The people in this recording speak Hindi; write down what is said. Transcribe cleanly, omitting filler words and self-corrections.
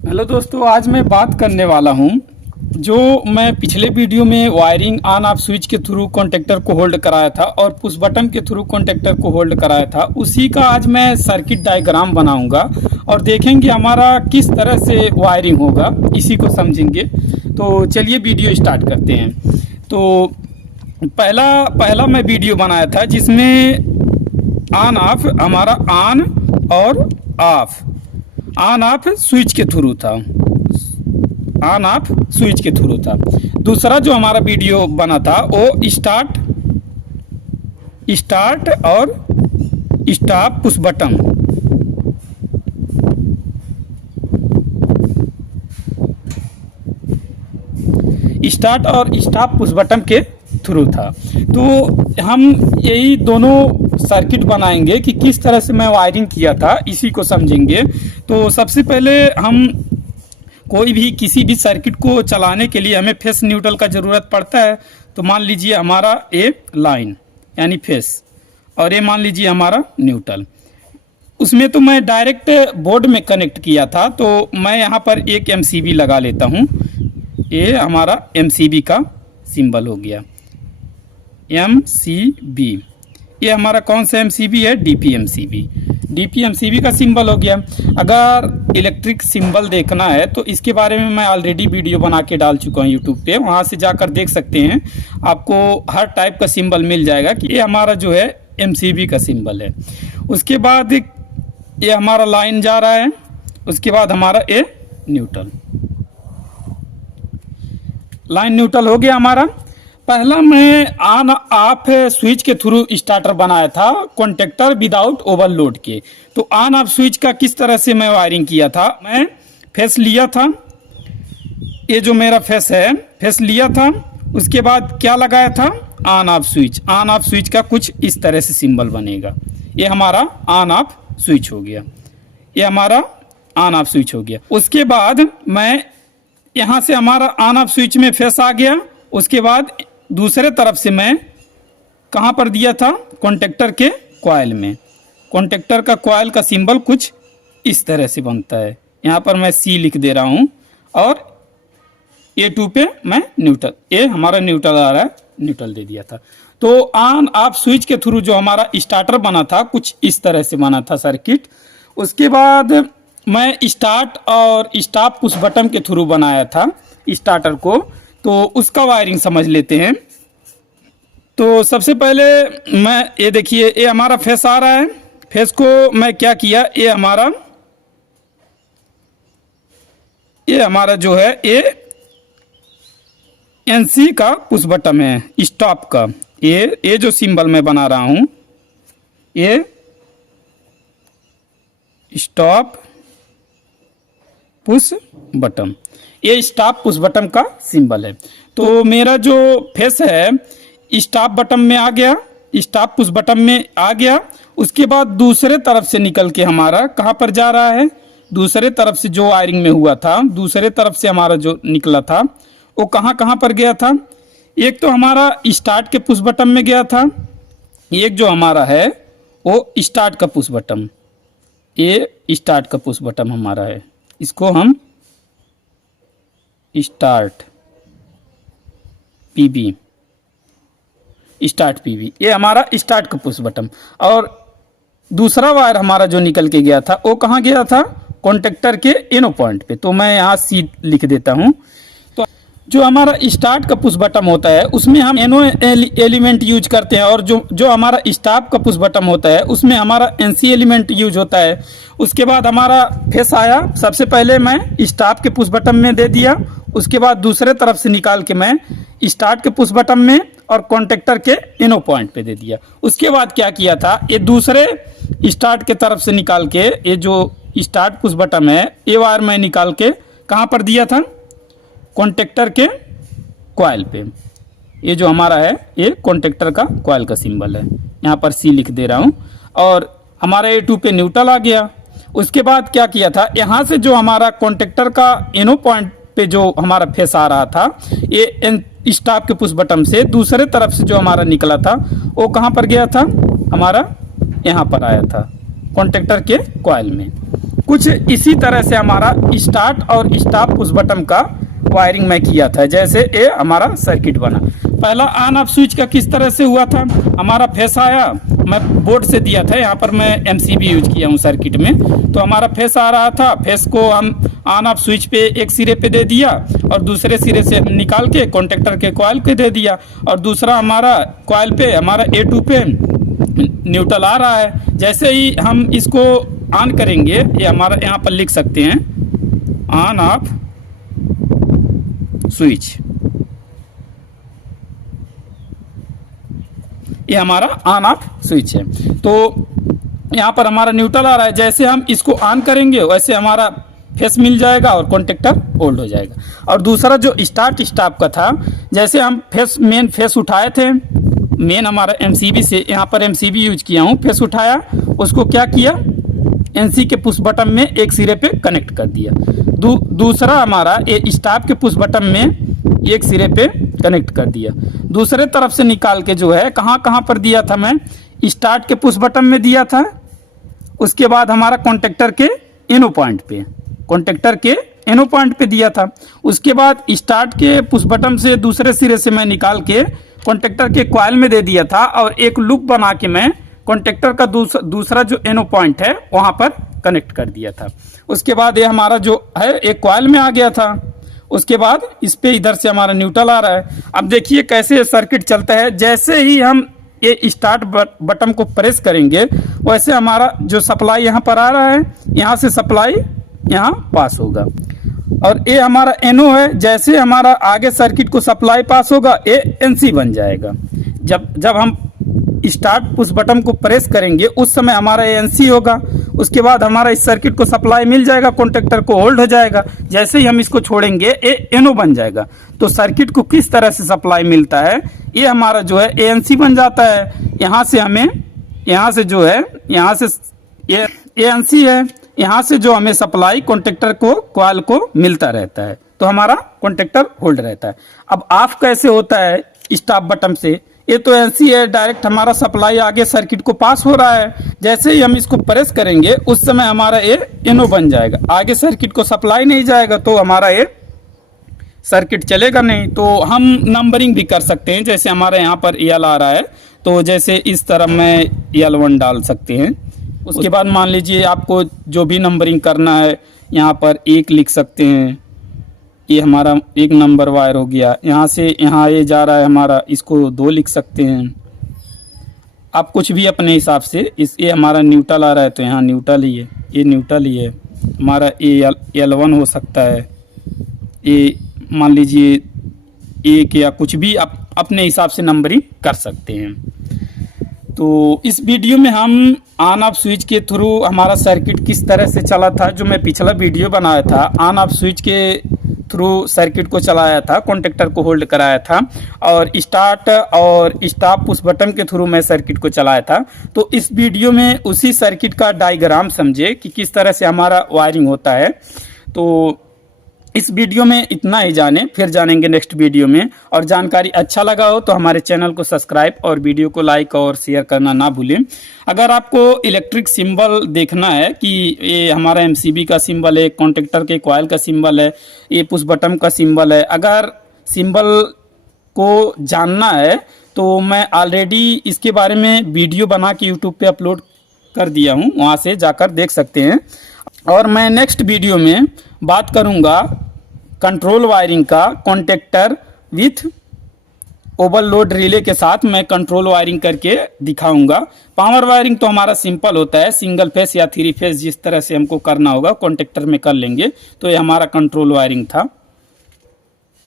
हेलो दोस्तों, आज मैं बात करने वाला हूं। जो मैं पिछले वीडियो में वायरिंग ऑन ऑफ स्विच के थ्रू कॉन्टेक्टर को होल्ड कराया था और पुश बटन के थ्रू कॉन्टेक्टर को होल्ड कराया था, उसी का आज मैं सर्किट डायग्राम बनाऊंगा और देखेंगे हमारा किस तरह से वायरिंग होगा, इसी को समझेंगे। तो चलिए वीडियो स्टार्ट करते हैं। तो पहला मैं वीडियो बनाया था जिसमें ऑन ऑफ हमारा ऑन और ऑन ऑफ स्विच के थ्रू था, ऑन ऑफ स्विच के थ्रू था। दूसरा जो हमारा वीडियो बना था वो स्टार्ट और स्टॉप पुश बटन। स्टार्ट और स्टॉप पुश बटन के थ्रू था। तो हम यही दोनों सर्किट बनाएंगे कि किस तरह से मैं वायरिंग किया था, इसी को समझेंगे। तो सबसे पहले हम कोई भी किसी भी सर्किट को चलाने के लिए हमें फेस न्यूट्रल का ज़रूरत पड़ता है। तो मान लीजिए हमारा ए लाइन यानी फेस और ये मान लीजिए हमारा न्यूट्रल। उसमें तो मैं डायरेक्ट बोर्ड में कनेक्ट किया था, तो मैं यहाँ पर एक एमसीबी लगा लेता हूँ। ये हमारा एमसीबी का सिंबल हो गया, एमसीबी। ये हमारा कौन सा एमसीबी है? डीपीएमसीबी। डीपीएमसीबी का सिंबल हो गया। अगर इलेक्ट्रिक सिंबल देखना है तो इसके बारे में मैं ऑलरेडी वीडियो बना के डाल चुका हूँ यूट्यूब पे, वहाँ से जाकर देख सकते हैं। आपको हर टाइप का सिंबल मिल जाएगा कि ये हमारा जो है एमसीबी का सिंबल है। उसके बाद ये हमारा लाइन जा रहा है, उसके बाद हमारा ये न्यूट्रल, लाइन न्यूट्रल हो गया हमारा। पहला मैं ऑन ऑफ स्विच के थ्रू स्टार्टर बनाया था कॉन्टेक्टर विदाउट ओवरलोड के। तो ऑन ऑफ स्विच का किस तरह से मैं वायरिंग किया था, मैं फेस लिया था, ये जो मेरा फेस है फेस लिया था। उसके बाद क्या लगाया था? On off switch. On off switch का कुछ इस तरह से सिंबल बनेगा। ये हमारा ऑन ऑफ स्विच हो गया, ये हमारा ऑन ऑफ स्विच हो गया। उसके बाद मैं यहाँ से हमारा ऑन ऑफ स्विच में फेस आ गया। उसके बाद दूसरे तरफ से मैं कहाँ पर दिया था? कॉन्टेक्टर के कॉइल में। कॉन्टेक्टर का कॉइल का सिंबल कुछ इस तरह से बनता है। यहाँ पर मैं सी लिख दे रहा हूँ और A2 पे मैं न्यूट्रल, ये हमारा न्यूट्रल आ रहा है, न्यूट्रल दे दिया था। तो ऑन ऑफ स्विच के थ्रू जो हमारा स्टार्टर बना था कुछ इस तरह से बना था सर्किट। उसके बाद मैं स्टार्ट और स्टॉप पुश बटन के थ्रू बनाया था स्टार्टर को, तो उसका वायरिंग समझ लेते हैं। तो सबसे पहले मैं ये देखिए, ये हमारा फेस आ रहा है। फेस को मैं क्या किया, ये हमारा जो है ये एनसी का पुश बटन है, स्टॉप का। ये जो सिंबल मैं बना रहा हूं, ये स्टॉप पुश बटन, ये स्टॉप पुश बटन का सिंबल है। तो मेरा जो फेस है स्टॉप बटन में आ गया, स्टॉप पुश बटन में आ गया। उसके बाद दूसरे तरफ से निकल के हमारा कहाँ पर जा रहा है? दूसरे तरफ से जो वायरिंग में हुआ था, दूसरे तरफ से हमारा जो निकला था वो कहाँ पर गया था? एक तो हमारा स्टार्ट के पुश बटन में गया था, एक जो हमारा है वो स्टार्ट का पुश बटन, ये स्टार्ट का पुश बटन हमारा है। इसको हम स्टार्ट पीबी, स्टार्ट पीबी, ये हमारा स्टार्ट का पुश बटन। और दूसरा वायर हमारा जो निकल के गया था वो कहाँ गया था? कॉन्टेक्टर के इनो पॉइंट पे। तो मैं यहाँ सी लिख देता हूँ। तो जो हमारा स्टार्ट का पुश बटन होता है उसमें हम एनो एलिमेंट यूज करते हैं, और जो हमारा स्टॉप का पुश बटन होता है उसमें हमारा एनसी एलिमेंट यूज होता है। उसके बाद हमारा फेस आया, सबसे पहले मैं स्टॉप के पुश बटन में दे दिया, उसके बाद दूसरे तरफ से निकाल के मैं स्टार्ट के पुश बटन में और कॉन्टेक्टर के इनो पॉइंट पे दे दिया। उसके बाद क्या किया था, ये दूसरे स्टार्ट के तरफ से निकाल के ये जो स्टार्ट पुश बटन है ये वायर मैं निकाल के कहाँ पर दिया था? कॉन्टेक्टर के कॉइल पे। ये जो हमारा है ये कॉन्टेक्टर का कॉइल का सिंबल है, यहाँ पर सी लिख दे रहा हूँ। और हमारा A2 पे न्यूट्रल आ गया। उसके बाद क्या किया था, यहाँ से जो हमारा कॉन्टेक्टर का इनो पॉइंट पे जो हमारा फेस आ रहा था, ये स्टॉप के पुश बटन से दूसरे तरफ से जो हमारा निकला था वो कहाँ पर गया था? हमारा यहाँ पर आया था कॉन्टेक्टर के कॉइल में। कुछ इसी तरह से हमारा स्टार्ट और स्टॉप पुश बटन का वायरिंग मैं किया था। जैसे ये हमारा सर्किट बना। पहला ऑन ऑफ स्विच का किस तरह से हुआ था, हमारा फेस आया, मैं बोर्ड से दिया था, यहाँ पर मैं एमसीबी यूज किया हूँ सर्किट में। तो हमारा फेस आ रहा था, फेस को हम ऑन ऑफ स्विच पे एक सिरे पे दे दिया और दूसरे सिरे से निकाल के कॉन्टेक्टर के कॉइल पे दे दिया, और दूसरा हमारा कॉइल पे हमारा A2 पे न्यूट्रल आ रहा है। जैसे ही हम इसको ऑन करेंगे, ये हमारा यहाँ पर लिख सकते हैं ऑन ऑफ स्विच, ये हमारा ऑन ऑफ स्विच है। तो यहाँ पर हमारा न्यूट्रल आ रहा है, जैसे हम इसको ऑन करेंगे वैसे हमारा फेस मिल जाएगा और कॉन्टेक्टर होल्ड हो जाएगा। और दूसरा जो स्टार्ट स्टॉप का था, जैसे हम मेन फेस उठाए थे, मेन हमारा एमसीबी से, यहाँ पर एमसीबी यूज किया हूँ, फेस उठाया, उसको क्या किया, एनसी के पुश बटन में एक सिरे पे कनेक्ट कर दिया। दूसरा हमारा ये स्टॉप के पुश बटन में एक सिरे पे कनेक्ट कर दिया। दूसरे तरफ से निकाल के जो है कहाँ पर दिया था, मैं स्टार्ट के पुश बटन में दिया था, उसके बाद हमारा कॉन्टेक्टर के एनो पॉइंट पे, कॉन्टेक्टर के एनो पॉइंट पे दिया था। उसके बाद स्टार्ट के पुश बटन से दूसरे सिरे से मैं निकाल के कॉन्टेक्टर के कॉइल में दे दिया था, और एक लूप बना के मैं कॉन्टेक्टर का दूसरा जो एनो पॉइंट है वहां पर कनेक्ट कर दिया था। उसके बाद ये हमारा जो है एक कॉइल में आ गया था। उसके बाद इस पे इधर से हमारा न्यूट्रल आ रहा है। अब देखिए कैसे सर्किट चलता है, जैसे ही हम ये स्टार्ट बटन को प्रेस करेंगे वैसे हमारा जो सप्लाई यहाँ पर आ रहा है, यहाँ से सप्लाई यहाँ पास होगा, और ये हमारा एनो है। जैसे हमारा आगे सर्किट को सप्लाई पास होगा, ये एनसी बन जाएगा। जब हम स्टार्ट पुश बटन को प्रेस करेंगे उस समय हमारा एनसी होगा। उसके बाद हमारा इस सर्किट को सप्लाई मिल जाएगा, कॉन्टेक्टर को होल्ड हो जाएगा। जैसे ही हम इसको छोड़ेंगे ये एनो बन जाएगा। तो सर्किट को किस तरह से सप्लाई मिलता है, ये हमारा जो है एएनसी बन जाता है। यहाँ से हमें, यहाँ से जो है, यहाँ से ये एएनसी है, यहाँ से जो हमें सप्लाई कॉन्टेक्टर को कॉइल को मिलता रहता है, तो हमारा कॉन्टेक्टर होल्ड रहता है। अब ऑफ कैसे होता है स्टॉप बटन से, ये तो एनसी है, डायरेक्ट हमारा सप्लाई आगे सर्किट को पास हो रहा है। जैसे ही हम इसको प्रेस करेंगे उस समय हमारा ये एनो बन जाएगा, आगे सर्किट को सप्लाई नहीं जाएगा, तो हमारा ये सर्किट चलेगा नहीं। तो हम नंबरिंग भी कर सकते हैं, जैसे हमारे यहाँ पर एल आ रहा है, तो जैसे इस तरह में L1 डाल सकते हैं। उसके बाद मान लीजिए आपको जो भी नंबरिंग करना है, यहाँ पर 1 लिख सकते हैं, ये हमारा 1 नंबर वायर हो गया। यहाँ से यहाँ ये जा रहा है हमारा, इसको 2 लिख सकते हैं। आप कुछ भी अपने हिसाब से, ये हमारा न्यूट्रल आ रहा है तो यहाँ न्यूट्रल ही है, ये न्यूट्रल ही है हमारा। L1 हो सकता है, ये मान लीजिए 1 या कुछ भी आप अपने हिसाब से नंबरिंग कर सकते हैं। तो इस वीडियो में हम ऑन ऑफ स्विच के थ्रू हमारा सर्किट किस तरह से चला था, जो मैं पिछला वीडियो बनाया था, ऑन ऑफ स्विच के थ्रू सर्किट को चलाया था, कॉन्टेक्टर को होल्ड कराया था, और स्टार्ट और स्टॉप पुश बटन के थ्रू मैं सर्किट को चलाया था। तो इस वीडियो में उसी सर्किट का डायग्राम समझे कि किस तरह से हमारा वायरिंग होता है। तो इस वीडियो में इतना ही जाने, फिर जानेंगे नेक्स्ट वीडियो में। और जानकारी अच्छा लगा हो तो हमारे चैनल को सब्सक्राइब और वीडियो को लाइक और शेयर करना ना भूलें। अगर आपको इलेक्ट्रिक सिंबल देखना है कि ये हमारा एमसीबी का सिंबल है, कॉन्टेक्टर के कॉइल का सिंबल है, ये पुश बटन का सिंबल है, अगर सिंबल को जानना है तो मैं ऑलरेडी इसके बारे में वीडियो बना के यूट्यूब पे अपलोड कर दिया हूँ, वहाँ से जाकर देख सकते हैं। और मैं नेक्स्ट वीडियो में बात करूंगा कंट्रोल वायरिंग का, कॉन्टेक्टर विथ ओवरलोड रिले के साथ मैं कंट्रोल वायरिंग करके दिखाऊंगा। पावर वायरिंग तो हमारा सिंपल होता है, सिंगल फेस या 3 फेस जिस तरह से हमको करना होगा कॉन्टेक्टर में कर लेंगे। तो ये हमारा कंट्रोल वायरिंग था।